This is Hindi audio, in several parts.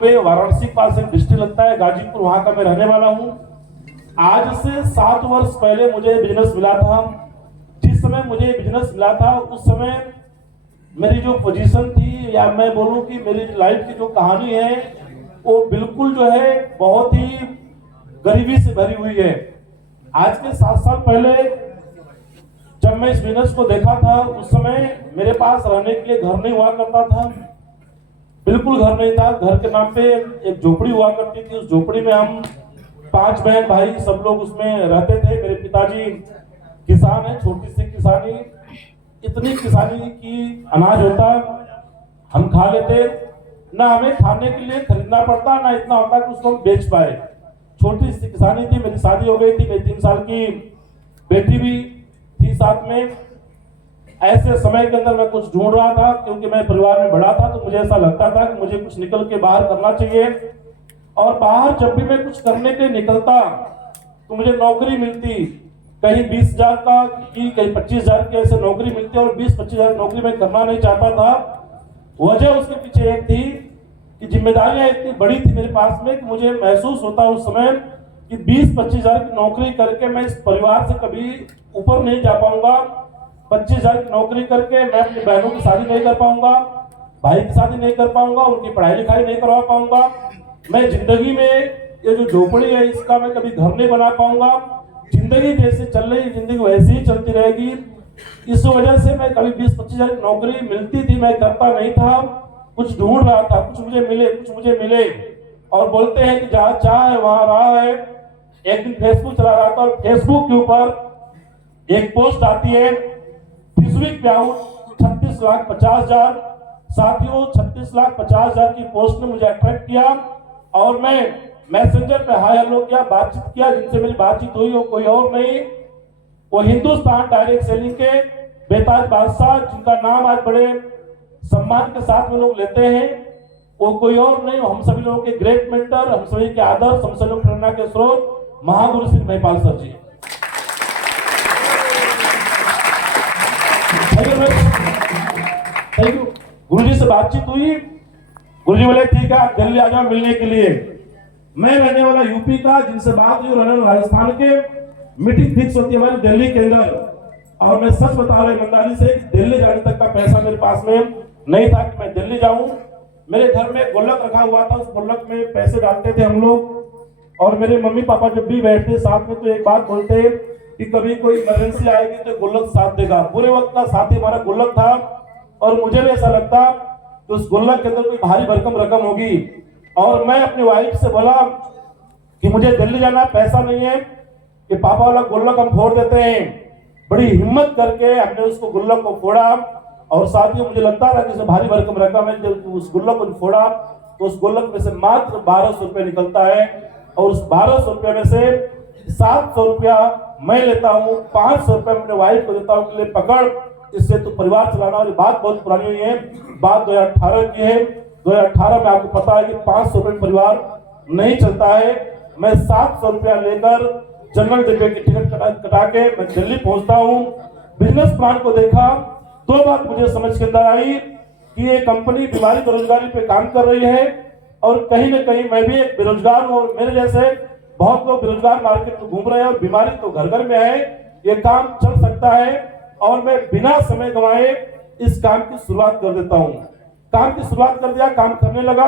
पे वाराणसी के पास एक डिस्ट्रिक्ट लगता है गाजीपुर, वहां का मैं रहने वाला हूँ। आज से 7 वर्ष पहले मुझे बिजनेस मिला था। जिस समय मुझे बिजनेस मिला था उस समय मेरी जो पोजीशन थी, या मैं बोलूं कि मेरी लाइफ की जो कहानी है वो बिल्कुल जो है बहुत ही गरीबी से भरी हुई है। आज के 7 साल पहले जब मैं इस बिजनेस को देखा था उस समय मेरे पास रहने के लिए घर नहीं हुआ करता था, बिल्कुल घर नहीं था। घर के नाम पे एक झोपड़ी हुआ करती थी। उस झोपड़ी में हम 5 बहन भाई सब लोग उसमें रहते थे। मेरे पिताजी किसान है, छोटी सी किसानी, इतनी किसानी की अनाज होता हम खा लेते, ना हमें खाने के लिए खरीदना पड़ता, ना इतना होता कि उसको हम बेच पाए। छोटी सी किसानी थी। मेरी शादी हो गई थी, मेरी 3 साल की बेटी भी थी साथ में। ऐसे समय के अंदर मैं कुछ ढूंढ रहा था, क्योंकि मैं परिवार में बड़ा था, तो मुझे ऐसा लगता था कि मुझे कुछ निकल के बाहर करना चाहिए। और बाहर जब भी मैं कुछ करने के लिए निकलता तो मुझे नौकरी मिलती, कहीं 20,000 का की, कहीं 25,000 की ऐसे नौकरी मिलती, और 20-25,000 नौकरी मैं करना नहीं चाहता था। वजह उसके पीछे एक थी कि जिम्मेदारियां इतनी बड़ी थी मेरे पास में कि मुझे महसूस होता उस समय कि 20-25,000 की नौकरी करके मैं इस परिवार से कभी ऊपर नहीं जा पाऊंगा। 25,000 की नौकरी करके मैं अपनी बहनों की शादी नहीं कर पाऊंगा, भाई की शादी नहीं कर पाऊंगा, उनकी पढ़ाई लिखाई नहीं करवा पाऊंगा। मैं जिंदगी में ये जो झोपड़ी है इसका मैं कभी घर नहीं बना पाऊंगा। जिंदगी जैसे चल रही जिंदगी वैसे ही चलती रहेगी। इस वजह से मैं कभी 20-25,000 की नौकरी मिलती थी मैं करता नहीं था। कुछ ढूंढ रहा था, कुछ मुझे मिले, कुछ मुझे मिले। और बोलते हैं कि जहाँ चाह है वहां राह है। एक दिन फेसबुक चला रहा था और फेसबुक के ऊपर एक पोस्ट आती है, फिशविक पे आउट 36,50,000। साथियों, 36,50,000 की पोस्ट ने मुझे अट्रैक्ट किया और मैं मैसेंजर पे हाय हेलो किया, बातचीत किया। जिनसे मेरी बातचीत हुई वो कोई और नहीं, वो हिंदुस्तान डायरेक्ट सेलिंग के बेताज बादशाह, जिनका नाम आज बड़े सम्मान के साथ में लोग लेते हैं, वो कोई और नहीं, हम सभी लोगों के ग्रेट मेंटर, हम सभी के आदर्श, हम सभी प्रेरणा के स्रोत महागुरु Shri Mahipal sir ji. Thank you. गुरुजी से बातचीत हुई, गुरुजी बोले ठीक है आप दिल्ली आ जाओ मिलने के लिए। मैं रहने वाला यूपी का, जिनसे बात हुई रहने वाला राजस्थान के। मीटिंग फिक्स होती है हमारी दिल्ली के अंदर, और मैं सच बता रहा ईमानदारी से दिल्ली जाने तक का पैसा मेरे पास में नहीं था कि मैं दिल्ली जाऊं। मेरे घर में गुल्लक रखा हुआ था, उस गुल्लक में पैसे डालते थे हम लोग। और मेरे मम्मी पापा जब भी बैठते साथ में तो एक बात बोलते कि कभी कोई इमरजेंसी आएगी तो गुल्लक साथ देगा। पूरे वक्त का साथी हमारा गुल्लक था, और मुझे भी ऐसा लगता कि उस गुल्लक के अंदर कोई भारी भरकम रकम होगी। और मैं अपनी वाइफ से बोला कि मुझे दिल्ली जाना, पैसा नहीं है, कि पापा वाला गुल्लक हम फोड़ देते हैं। बड़ी हिम्मत करके हमने उसको गुल्लक को फोड़ा, और साथ ही मुझे लगता था कि इसमें भारी भरकम रकम है। जब उस गुल्लक को फोड़ा तो उस गुल्लक में से मात्र 1,200 रुपये निकलता है, और उस 1,200 रुपये में से 700 रुपया मैं लेता हूँ, 500 रुपये अपने वाइफ को देता हूँ कि ले पकड़, इससे तो परिवार चलाना। और बात बहुत पुरानी हुई है, बात 2018 की है। 2018 में आपको पता है कि 500 रुपये परिवार नहीं चलता है। मैं 700 रुपया लेकर जनरल डिब्बे की टिकट कटा के मैं दिल्ली पहुंचता हूँ। बिजनेस प्लान को देखा, 2 बात मुझे समझ के अंदर आई कि ये कंपनी बीमारी बेरोजगारी पे काम कर रही है, और कहीं ना कहीं मैं भी एक बेरोजगार हूँ, और मेरे जैसे बहुत लोग बेरोजगार मार्केट में घूम रहे हैं, और बीमारी तो घर घर में है। ये काम चल सकता है, और मैं बिना समय गंवाए इस काम की शुरुआत कर देता हूँ। काम की शुरुआत कर दिया, काम करने लगा,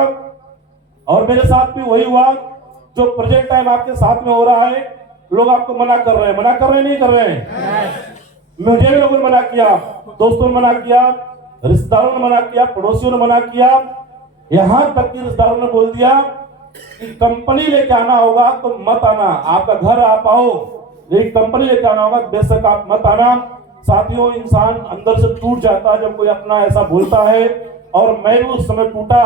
और मेरे साथ भी वही हुआ जो प्रेजेंट टाइम आपके साथ में हो रहा है। लोग आपको मना कर रहे हैं, नहीं कर रहे हैं। मुझे भी लोगों ने मना किया, दोस्तों ने मना किया, रिश्तेदारों ने मना किया, पड़ोसियों ने मना किया। यहां तक कि रिश्तेदारों ने बोल दिया कि कंपनी लेके आना होगा तो मत आना, आपका घर आप आओ, लेकिन कंपनी लेके आना होगा बेशक आप मत आना। साथियों, इंसान अंदर से टूट जाता है जब कोई अपना ऐसा बोलता है, और मैं भी उस समय टूटा।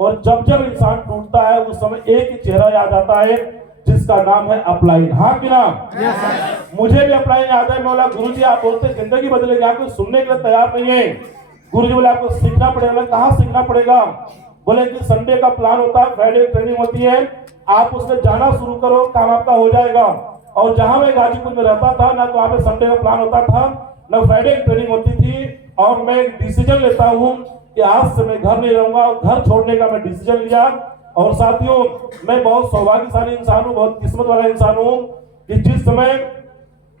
और जब जब इंसान टूटता है उस समय एक ही चेहरा याद आता है, जिसका नाम है अपलाइन। हाँ कि ना? मुझे भी अपलाइन याद है। मैं बोला गुरुजी आप बोलते जिंदगी बदलेगी, आपको सुनने के लिए तैयार नहीं है। गुरुजी बोले आपको सीखना पड़ेगा। कहाँ सीखना पड़ेगा? बोले कि संडे का प्लान होता है, फ्राइडे ट्रेनिंग होती है, आप उसमें जाना शुरू करो, काम आपका हो जाएगा। और जहां मैं गाजीपुर में रहता था ना, तो वहां पे संडे का प्लान होता था, ना फ्राइडे ट्रेनिंग होती थी। और मैं एक डिसीजन लेता हूँ कि आज से मैं घर नहीं रहूंगा, और घर छोड़ने का मैं डिसीजन लिया। और साथियों, मैं बहुत सौभाग्यशाली इंसान हूँ, बहुत किस्मत वाला इंसान हूँ कि जिस समय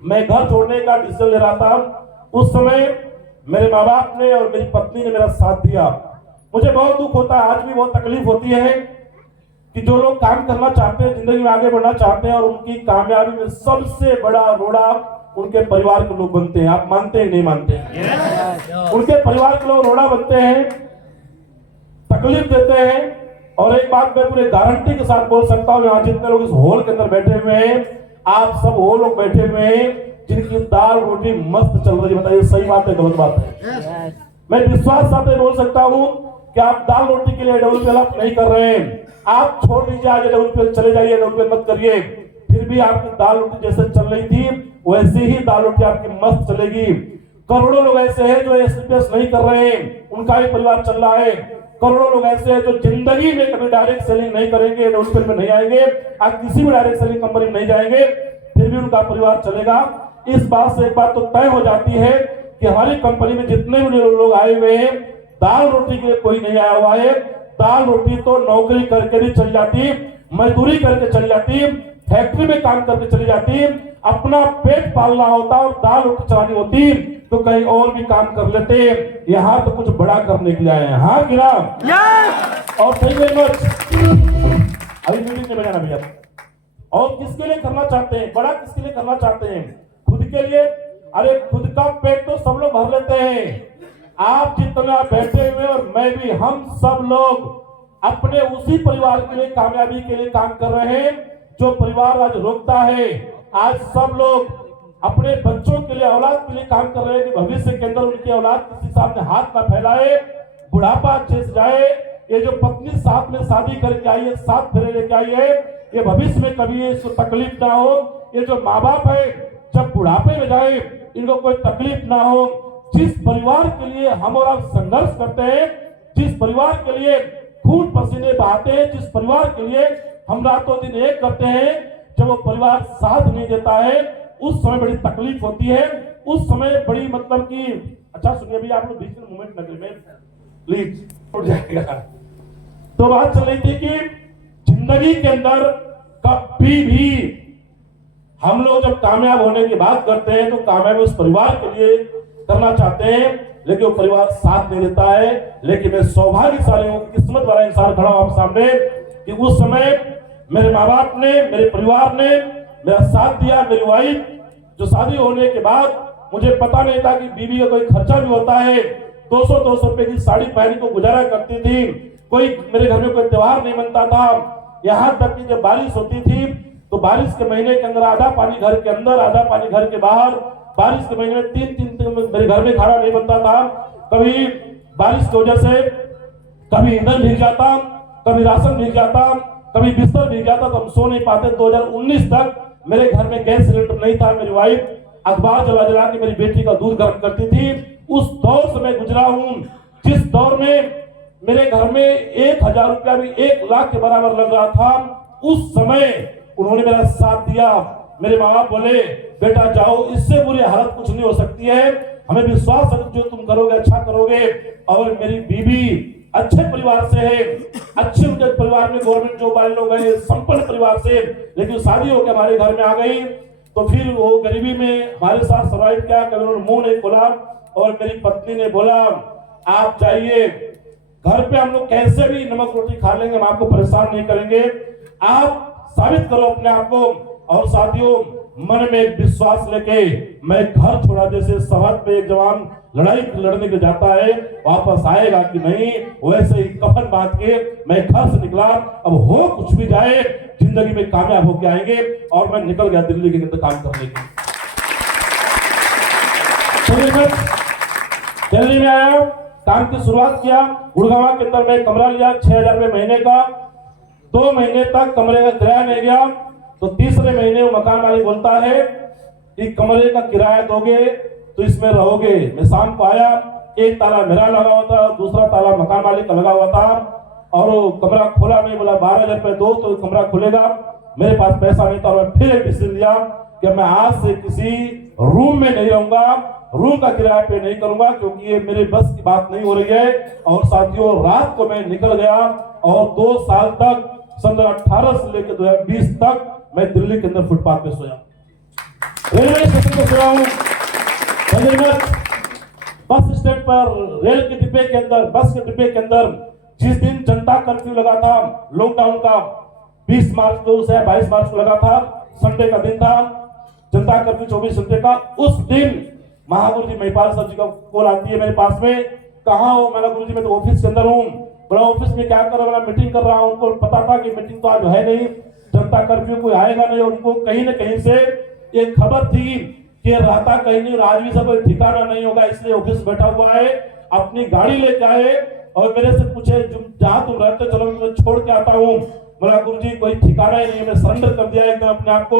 मैं घर छोड़ने का डिसीजन ले रहा था, उस समय मेरे माँ बाप ने और मेरी पत्नी ने मेरा साथ दिया। मुझे बहुत दुख होता है, आज भी बहुत तकलीफ होती है कि जो लोग काम करना चाहते हैं, जिंदगी में आगे बढ़ना चाहते हैं, और उनकी कामयाबी में सबसे बड़ा रोड़ा उनके परिवार के लोग बनते हैं। आप मानते हैं नहीं मानते हैं? उनके परिवार के लोग रोड़ा बनते हैं, तकलीफ देते हैं। और एक बात मैं पूरे गारंटी के साथ बोल सकता हूँ, यहाँ जितने लोग इस हॉल के अंदर बैठे हुए हैं, आप सब वो लोग बैठे हुए हैं जिनकी दाल रोटी मस्त चल रही है। बताइए सही बात है गलत बात है? मैं विश्वास साथ बोल सकता हूँ कि आप दाल रोटी के लिए डेवलप नहीं कर रहे हैं। आप छोड़ दीजिए, आज डेवलप चले जाइए, डेवलप मत करिए, फिर भी आपकी दाल रोटी जैसे चल रही थी वैसे ही दाल रोटी आपकी मस्त चलेगी। करोड़ों लोग ऐसे हैं जो एसपीएस नहीं कर रहे हैं, उनका भी परिवार चल रहा है। करोड़ों लोग ऐसे हैं जो जिंदगी में कभी डायरेक्ट सेलिंग नहीं करेंगे, डेवलपमेंट में नहीं आएंगे, आप किसी भी डायरेक्ट सेलिंग कंपनी में नहीं जाएंगे, फिर भी उनका परिवार चलेगा। इस बात से एक बात तो तय हो जाती है कि हमारी कंपनी में जितने भी लोग आए हुए हैं, दाल रोटी के लिए कोई नहीं आया हुआ है। दाल रोटी तो नौकरी करके भी चल जाती, मजदूरी करके चल जाती, फैक्ट्री में काम करके चली जाती, अपना पेट पालना होता और दाल रोटी चलानी होती तो कहीं और भी काम कर लेते। यहाँ तो कुछ बड़ा करने के लिए आए हैं। हाँ गिरा और सही वेरी मच। अभी मीटिंग में बजाना भैया। और किसके लिए करना चाहते हैं? बड़ा किसके लिए करना चाहते हैं? खुद के लिए? अरे खुद का पेट तो सब लोग भर लेते हैं। आप जितना बैठे हुए और मैं भी, हम सब लोग अपने उसी परिवार के लिए, कामयाबी के लिए काम कर रहे हैं जो परिवार आज रोकता है। आज सब लोग अपने बच्चों के लिए, औलाद के लिए काम कर रहे हैं कि भविष्य के अंदर उनकी औलाद किसी सामने हाथ ना फैलाए, बुढ़ापा अच्छे से जाए। ये जो पत्नी साथ में शादी करके आई है, साथ फेरे लेके आई है, ये भविष्य में कभी इसको तकलीफ ना हो। ये जो माँ बाप है जब बुढ़ापे में जाए इनको कोई तकलीफ ना हो। जिस परिवार के लिए हम और आप संघर्ष करते हैं, जिस परिवार के लिए खून पसीने बहाते हैं, जिस परिवार के लिए हम रातों दिन एक करते हैं, जब वो परिवार साथ नहीं देता है उस समय बड़ी तकलीफ होती है। उस समय बड़ी मतलब कि अच्छा सुनिए भैया, आप लोग बीच में मूवमेंट न करें प्लीज, उठ जाएगा। तो बात चल रही थी कि जिंदगी के अंदर कभी भी हम लोग जब कामयाब होने की बात करते हैं तो कामयाबी उस परिवार के लिए करना चाहते हैं, लेकिन वो परिवार साथ नहीं देता है। लेकिन मैं सौभाग्यशाली हूं, किस्मत वाला इंसान खड़ा हूं आप सामने कि उस समय मेरे माँ बाप ने, मेरे परिवार ने मेरा साथ दिया। मेरी वाइफ जो शादी होने के बाद, मुझे पता नहीं था कि बीवी का कोई खर्चा भी होता है। 200 रुपए की साड़ी पहन को गुजारा करती थी। कोई मेरे घर में कोई त्योहार नहीं बनता था। यहाँ तक कि जब बारिश होती थी तो बारिश के महीने के अंदर आधा पानी घर के अंदर, आधा पानी घर के बाहर। बारिश के महीने में 3 दिन मेरे घर में खाना नहीं बनता था। कभी बारिश की वजह से कभी ईंधन भीग जाता, कभी राशन भीग जाता, कभी बिस्तर भीग जाता, तो हम सो नहीं पाते। 2019 तक मेरे घर में गैस सिलेंडर नहीं था। मेरी वाइफ अखबार जला जला के मेरी बेटी का दूध गर्म करती थी। उस दौर से मैं गुजरा हूं जिस दौर में मेरे घर में 1000 रुपया भी 1 लाख के बराबर लग रहा था। उस समय उन्होंने मेरा साथ दिया। मेरे माँ बाप बोले बेटा जाओ, इससे बुरी हालत कुछ नहीं हो सकती है, हमें विश्वास है जो तुम करोगे अच्छा करोगे। और मेरी बीवी अच्छे परिवार से है, अच्छे उनके परिवार में गवर्नमेंट जॉब वाले लोग हैं, संपन्न परिवार से, लेकिन शादी होकर हमारे घर में आ गई। तो फिर वो गरीबी में हमारे साथ सर्वाइव किया। कभी उन्होंने मुंह नहीं खोला। और मेरी पत्नी ने बोला आप जाइए, घर पे हम लोग कैसे भी नमक रोटी खा लेंगे, हम आपको परेशान नहीं करेंगे, आप साबित करो अपने आप को। और साथियों, मन में एक विश्वास लेके मैं घर छोड़ा, जैसे सरहद पे एक जवान लड़ाई लड़ने के लिए जाता है, वापस आएगा कि नहीं, वैसे ही कफन बांध के मैं घर से निकला। अब हो कुछ भी जाए, जिंदगी में कामयाब होके आएंगे। और मैं निकल गया दिल्ली के अंदर काम करने के। दिल्ली में आया, काम की शुरुआत किया। गुड़गांव के अंदर मैं कमरा लिया 6000 रुपए महीने का। 2 महीने तक कमरे का किराया नहीं गया। तो तीसरे महीने वो मकान मालिक बोलता है कि कमरे का किराया दोगे तो इसमें रहोगे। मैं शाम को आया, एक ताला मेरा लगा हुआ था, दूसरा ताला मकान मालिक का लगा हुआ था। और वो कमरा खोला, नहीं बोला 12000 रुपए दो तो कमरा खुलेगा। मेरे पास पैसा नहीं था और मैं फिर एक डिसीजन लिया कि मैं आज से किसी रूम में नहीं रहूंगा, रूम का किराया पे नहीं करूंगा, क्योंकि ये मेरे बस की बात नहीं हो रही है। और साथियों, रात को मैं निकल गया और 2 साल तक, सन 2018 से लेकर 2020 तक मैं दिल्ली के अंदर फुटपाथ पे सोया, रेलवे स्टेशन पे सोया हूँ, बस स्टैंड पर, रेल के डिब्बे के अंदर, बस के डिब्बे के अंदर। जिस दिन जनता कर्फ्यू लगा था लॉकडाउन का, 20 मार्च को से 22 मार्च को लगा था, संडे का दिन था, जनता कर्फ्यू 24 घंटे का। उस दिन महागुरु जी महिपाल साहब जी का कॉल आती है मेरे पास में, कहाँ हो? मैंने गुरु जी मैं तो ऑफिस के अंदर हूँ। बड़ा ऑफिस में क्या कर रहा हूँ? मीटिंग कर रहा हूँ। उनको पता था कि मीटिंग तो आज है नहीं, जनता कर्फ्यू कोई आएगा नहीं, और उनको कहीं न कहीं से एक खबर थी कि रहता कहीं नहीं, राजवी से कोई ठिकाना नहीं होगा, इसलिए ऑफिस बैठा हुआ है। अपनी गाड़ी लेके आए और मेरे से पूछे जहां तुम रहते चलो मैं छोड़ के आता हूँ। बोला गुरु जी कोई ठिकाना ही नहीं है, मैं सरेंडर कर दिया एकदम अपने आप को।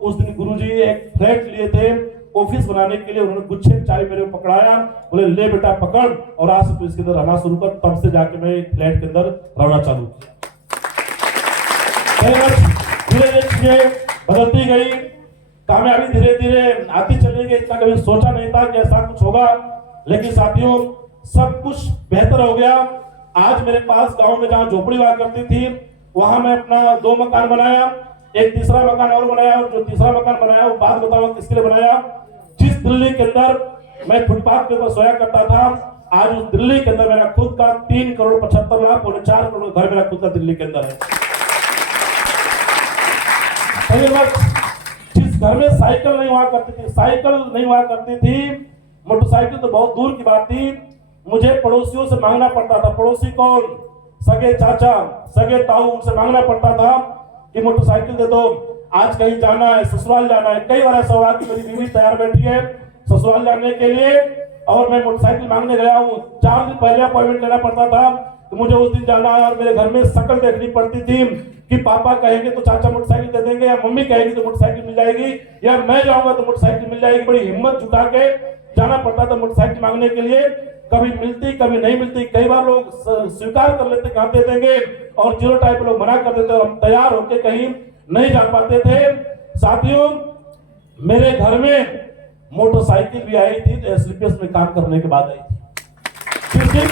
उस दिन गुरु जी एक फ्लैट लिए थे ऑफिस बनाने के लिए, उन्होंने गुच्छे चाय मेरे को पकड़ाया, बोले ले बेटा पकड़ और आज से तू इसके अंदर रहना शुरू कर। तब से जाके मैं फ्लैट के अंदर रहना चालू किया। धीरे धीरे बदलती गई, कामयाबी धीरे धीरे आती चली गई। इतना कभी सोचा नहीं था कि ऐसा कुछ होगा, लेकिन साथियों सब कुछ बेहतर हो गया। आज मेरे पास गांव में जहां झोपड़ी हुआ करती थी, वहां मैं अपना 2 मकान बनाया, एक तीसरा मकान और बनाया, और जो तीसरा मकान बनाया वो बात बताऊंगा किसके लिए बनाया। जिस दिल्ली के अंदर मैं फुटपाथ के ऊपर सोया करता था, आज उस दिल्ली के अंदर मेरा खुद का 3 करोड़ 75 लाख और 4 करोड़ घर मेरा खुद का दिल्ली के अंदर है। जिस घर में साइकिल नहीं हुआ करती थी, मोटरसाइकिल तो बहुत दूर की बात थी, मुझे पड़ोसियों से मांगना पड़ता था। पड़ोसी कौन? सगे चाचा, सगे ताऊ, उनसे मांगना पड़ता था कि मोटरसाइकिल दे दो, आज कहीं जाना है, ससुराल जाना है। कई बार ऐसा हुआ कि मेरी बीवी तैयार बैठी है ससुराल जाने के लिए और मैं मोटरसाइकिल मांगने गया हूँ। 4 दिन पहले अपॉइंटमेंट लेना पड़ता था कि मुझे उस दिन जाना है, और मेरे घर में शक्ल देखनी पड़ती थी कि पापा कहेंगे तो चाचा मोटरसाइकिल दे देंगे, या मम्मी कहेगी तो मोटरसाइकिल मिल जाएगी, या मैं जाऊंगा तो मोटरसाइकिल मिल जाएगी। बड़ी हिम्मत जुटा के जाना पड़ता था मोटरसाइकिल मांगने के लिए। कभी मिलती कभी नहीं मिलती, कई बार लोग स्वीकार कर लेते कहाँ दे देंगे, और 0 टाइप लोग मना कर देते और हम तैयार होकर कहीं नहीं जा पाते थे। साथियों मेरे घर में मोटरसाइकिल भी आई थी, तो एसलीपीएस में काम करने के बाद आई थी। जिस दिन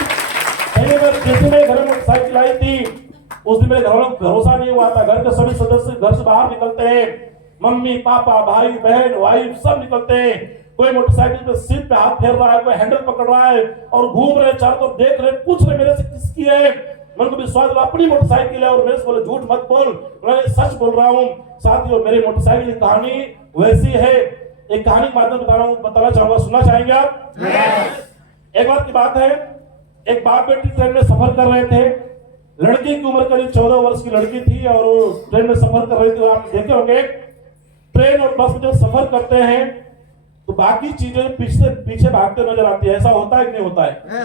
मेरे घर में मोटरसाइकिल आई थी, उस दिन मेरे घर वालों को भरोसा नहीं हुआ था। घर के सभी सदस्य घर से बाहर निकलते हैं, मम्मी पापा भाई बहन वाइफ सब निकलते हैं। कोई मोटरसाइकिल पे सीट पे हाथ फेर रहा है, कोई हैंडल पकड़ रहा है और घूम रहे, चारों तरफ देख रहे, पूछ रहे मेरे से किसकी है। मन को विश्वास हुआ अपनी मोटरसाइकिल है, और मेरे से बोले झूठ मत बोल, मैं सच बोल रहा हूँ। साथियों मेरी मोटरसाइकिल की कहानी वैसी है, एक कहानी के माध्यम बताना चाहूंगा, सुनना चाहेंगे आप? एक बार की बात है, एक बाप बेटी ट्रेन में सफर कर रहे थे। लड़की की उम्र करीब 14 वर्ष की लड़की थी और वो ट्रेन में सफर कर रही थी। आप देखे होंगे ट्रेन और बस में जब सफर करते हैं तो बाकी चीजें पीछे भागते नजर आती है। ऐसा होता है कि नहीं होता है?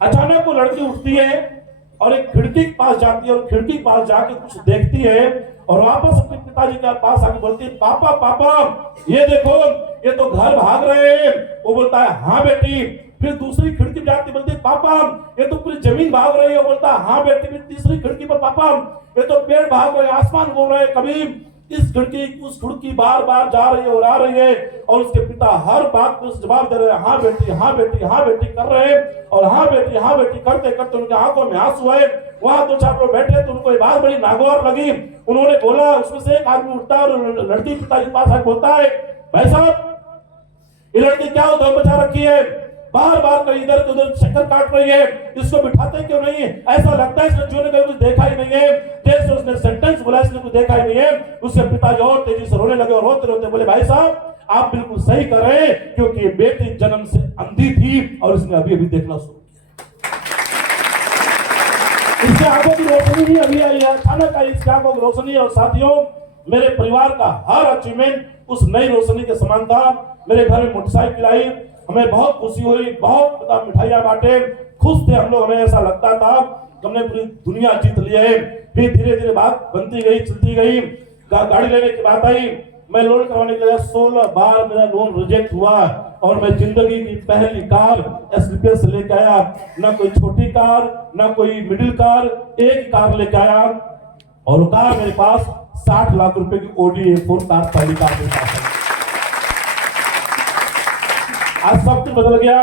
अचानक वो लड़की उठती है और एक खिड़की के पास जाती है, और खिड़की के पास जाके कुछ देखती है और वापस अपने पिताजी के पास आके बोलती है, पापा पापा ये देखो, ये तो घर भाग रहे हैं। वो बोलता है हाँ बेटी। फिर दूसरी खिड़की पे जाती, बोलती पापा ये तो पूरी जमीन भाग रही है। बोलता हाँ बेटी। फिर तीसरी खिड़की पर, पापा ये तो पेड़ भाग रहे हैं, आसमान घूम रहे हैं। कभी इस खिड़की उस खिड़की बार बार जा रही है और आ रही है, और उसके पिता हर बात को जवाब दे रहे हैं, हाँ बेटी हाँ बेटी हाँ बेटी कर रहे हैं। और हाँ बेटी करते करते उनके आंखों में आंसू आए। वहां 2-4 लोग बैठे तो उनको ये बात बड़ी नागवार लगी। उन्होंने बोला, उसमें से एक आदमी उठता है और लड़की पिताजी के पास आके बोलता है, भाई साहब ये लड़की क्या उधर बचा रखी है, बार बार कहीं इधर उधर चक्कर काट रही है, इसको बिठाते क्यों नहीं? ऐसा लगता है इसने जीवन में कुछ देखा ही नहीं है। जैसे उसने सेंटेंस बोला इसने कुछ देखा ही नहीं है। उसके पिताजी और तेजी से रोने लगे और रोते रोते बोले, भाई साहब आप बिल्कुल सही कर रहे हैं, क्योंकि ये बेटी जन्म से अंधी थी और इसने अभी अभी देखना शुरू किया। इसके आंखों की रोशनी नहीं अभी आई है, अचानक आई इसकी आंखों की रोशनी। और साथियों मेरे परिवार का हर अचीवमेंट उस नई रोशनी के समान था। मेरे घर में मोटरसाइकिल आई, हमें बहुत खुशी हुई, बहुत मिठाइयां बांटे, खुश थे हम लोग। हमें ऐसा लगता था हमने पूरी दुनिया जीत ली है। फिर धीरे धीरे बात बनती गई, चलती गई। गाड़ी लेने की बात आई, मैं लोन करवाने के लिए 16 बार मेरा लोन रिजेक्ट हुआ, और मैं जिंदगी की पहली कार एसलीपीएस लेके आया। ना कोई छोटी कार ना कोई मिडिल कार, एक कार लेके आया। और कार मेरे पास 60 लाख रुपए की ओडी A4 कार, पहली कार मेरे पास है। आज सब कुछ बदल गया।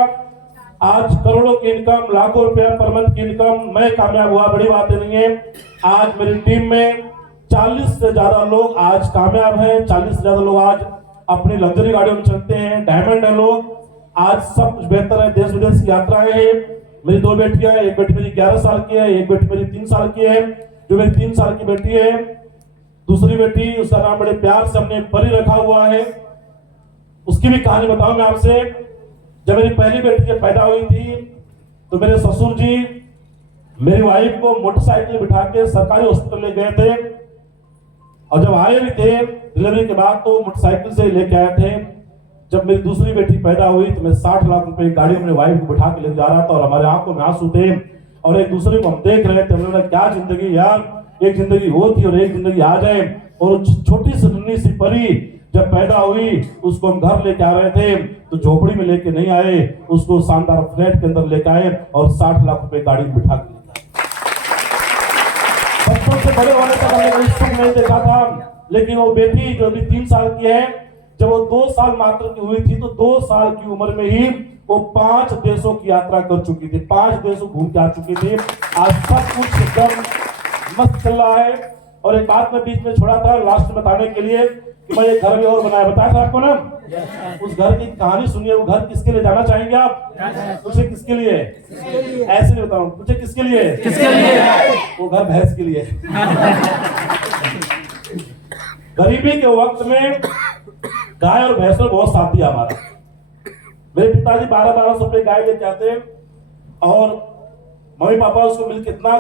आज करोड़ों की इनकम, लाखों रुपया पर मंथ की इनकम, मैं कामयाब हुआ, बड़ी बात नहीं है। आज मेरी टीम में 40 से ज्यादा लोग आज कामयाब हैं, 40 से ज्यादा लोग आज अपनी लग्जरी गाड़ियों में चलते हैं, डायमंड है लोग। आज सब कुछ बेहतर है, देश विदेश की यात्राएं हैं। मेरी 2 बेटियां, एक बेटी मेरी 11 साल की है, एक बेटी मेरी 3 साल की है। जो मेरी 3 साल की बेटी है, दूसरी बेटी, उसका नाम बड़े प्यार से हमने परी रखा हुआ है। उसकी भी कहानी बताऊं मैं आपसे। जब मेरी पहली बेटी जब पैदा हुई थी तो मेरे ससुर जी मेरी वाइफ को मोटरसाइकिल बिठा के सरकारी हॉस्पिटल ले गए थे, और जब आए भी थे डिलीवरी के बाद तो मोटरसाइकिल से लेके आए थे। जब मेरी दूसरी बेटी पैदा हुई तो मैं 60 लाख रुपए की गाड़ी अपने वाइफ को बिठा के ले जा रहा था, और हमारे आंखों में आंसू थे, और एक दूसरे को हम देख रहे थे। हमने क्या जिंदगी यार, एक जिंदगी वो थी और एक जिंदगी आ जाए। और छोटी सी नन्ही सी परी जब पैदा हुई उसको हम घर लेके आ रहे थे तो झोपड़ी में लेके नहीं आए, उसको शानदार फ्लैट के अंदर लेके आए और 60 लाख रुपए गाड़ी में बिठा के ले गए। बचपन से बड़े होने तक हमने कोई सुख नहीं देखा था, लेकिन वो बेटी जो अभी 3 साल की है, जब वो 2 साल मात्र की हुई थी तो 2 साल की उम्र में ही वो 5 देशों की यात्रा कर चुकी थी, 5 देशों घूम के आ चुकी थी। आज सब कुछ एकदम मस्त चल रहा है। और एक बात मैं बीच में छोड़ा था लास्ट में बताने के लिए कि मैं एक घर भी और बनाया, बताया था आपको ना। उस घर की कहानी सुनिए। वो घर किसके लिए जाना चाहेंगे आप? पूछे किसके लिए? ऐसे नहीं बताऊं, पूछे किसके लिए? किसके लिए? वो घर भैंस के लिए। गरीबी के वक्त में गाय और भैंस ने बहुत साथ दिया हमारा। मेरे पिताजी 1200 रुपए गाय लेके आते और मम्मी पापा उसको मिलकर इतना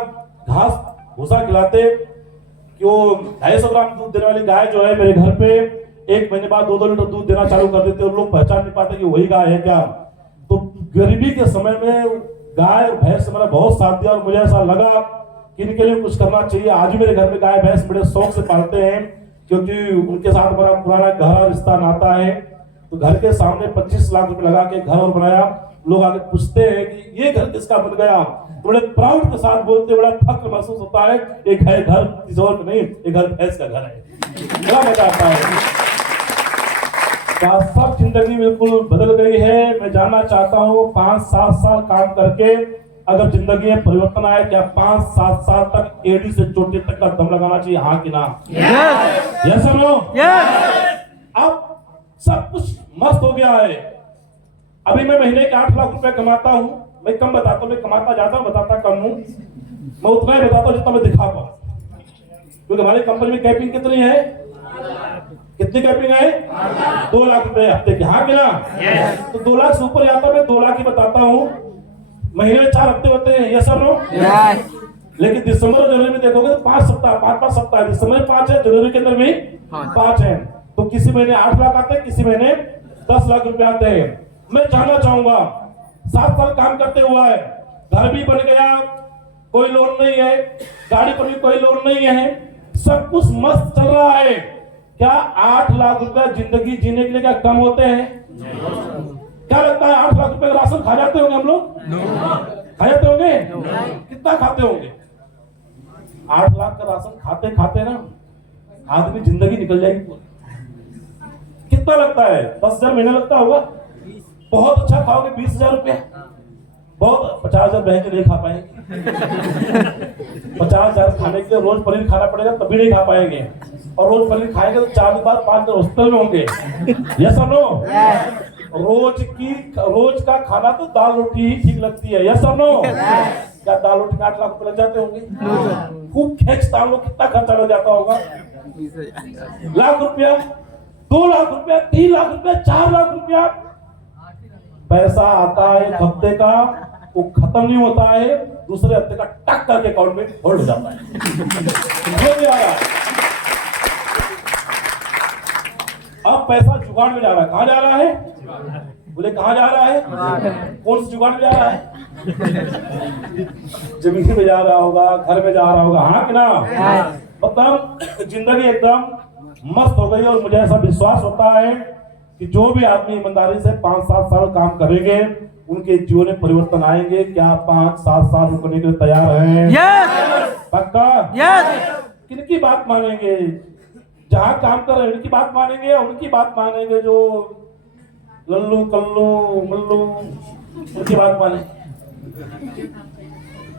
घास भूसा खिलाते कि वो 250 ग्राम दूध देने वाली गाय जो है मेरे घर पे 1 महीने बाद 2-2 लीटर दूध देना चालू कर देते और लोग पहचान नहीं पाते कि वही गाय है क्या। तो गरीबी के समय में गाय और भैंस ने मेरा बहुत साथ दिया और मुझे ऐसा लगा कि इनके लिए कुछ करना चाहिए। आज भी मेरे घर में गाय भैंस बड़े शौक से पालते हैं, क्योंकि उनके साथ बड़ा पुराना गहरा रिश्ता नाता है। तो घर के सामने 25 लाख रुपए लगा के घर और बनाया। लोग आगे पूछते हैं कि ये घर किसका बन गया, बड़े प्राउड के साथ बोलते, बड़ा फक्र महसूस होता है। एक है घर किसी और नहीं, एक घर भैंस का घर है, बड़ा मजा आता है। सब जिंदगी बिल्कुल बदल गई है। मैं जानना चाहता हूँ 5-7 साल काम करके अगर जिंदगी में परिवर्तन आए, क्या 5-7 साल तक एडी से चोटी तक का दम लगाना चाहिए, हाँ कि ना? यस और नो? अब सब कुछ मस्त हो गया है। अभी मैं महीने के 8 लाख रुपए कमाता हूँ। मैं कम बताता हूँ, मैं कमाता ज्यादा हूँ, बताता कम हूँ। मैं उतना ही बताता हूँ जितना मैं दिखा पाऊँ, क्योंकि हमारी कंपनी में कैपिंग कितनी है? कितनी कैपिंग है? 2 लाख रुपए हफ्ते की, हाँ कि ना? तो 2 लाख से ऊपर जाता, मैं 2 लाख ही बताता हूँ। महीने में 4 हफ्ते होते हैं, यस और नो? लेकिन दिसंबर और जनवरी में देखोगे तो 5 सप्ताह, 5-5 सप्ताह। दिसंबर में 5 है, जनवरी के अंदर भी 5 है। तो किसी महीने 8 लाख आते हैं, किसी महीने 10 लाख रुपए आते हैं। मैं जानना चाहूंगा 7 साल काम करते हुआ है, घर भी बन गया, कोई लोन नहीं है, गाड़ी पर भी कोई लोन नहीं है, सब कुछ मस्त चल रहा है। क्या 8 लाख रुपए जिंदगी जीने के लिए क्या कम होते हैं? क्या लगता है 8 लाख रुपए का राशन खा जाते होंगे हम लोग? खा जाते होंगे? कितना खाते होंगे? 8 लाख का राशन खाते खाते ना आदमी जिंदगी निकल जाएगी पूरी। कितना लगता है? 10,000 महीना लगता होगा। बहुत अच्छा खाओगे 20,000 रुपया, बहुत 50,000 बहन के नहीं खा पाएंगे। 50,000 खाने के लिए रोज पनीर खाना पड़ेगा, तभी नहीं खा पाएंगे। और रोज पनीर खाएंगे तो 4 दिन बाद 5 दिन हॉस्पिटल में होंगे। यस और नो? रोज का खाना तो दाल रोटी ही ठीक लगती है, यस और नो? क्या दाल रोटी 8 लाख रुपए लग जाते होंगे? खूब खींचता लोग, कितना खर्चा लग जाता होगा? लाख रुपया, 2 लाख रुपया, 3 लाख रुपया, 4 लाख रुपया पैसा आता है। एक हफ्ते का वो खत्म नहीं होता है, दूसरे हफ्ते का टक करके अकाउंट में होल्ड हो जाता है। अब पैसा जुगाड़ में जा रहा है। कहां जा रहा है? बोले कहां जा रहा है? कौन सी जुगाड़ में जा रहा है? जमीन में जा रहा होगा, घर में जा रहा होगा, हाँ कि ना? मतलब जिंदगी एकदम मस्त हो गई। और मुझे ऐसा विश्वास होता है कि जो भी आदमी ईमानदारी से 5-7 साल काम करेंगे उनके जीवन में परिवर्तन आएंगे। क्या 5-7 साल रुकने के लिए तैयार हैं? पक्का? किनकी बात मानेंगे? जहां काम कर रहे हैं उनकी बात मानेंगे या उनकी बात मानेंगे जो लल्लू कल्लू मल्लू, उनकी बात माने?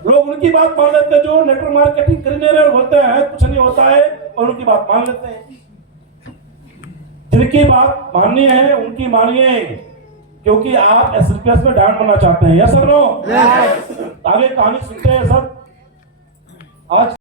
लोग उनकी बात मान लेते हैं जो नेटवर्क मार्केटिंग करने रहे बोलते हैं कुछ नहीं होता है, और उनकी बात मान लेते हैं। जिनकी बात माननी है उनकी मानिए, क्योंकि आप एसएलपीएस में डायमंड बनना चाहते हैं। Yes sir no? आगे कहानी सुनते हैं सर। आज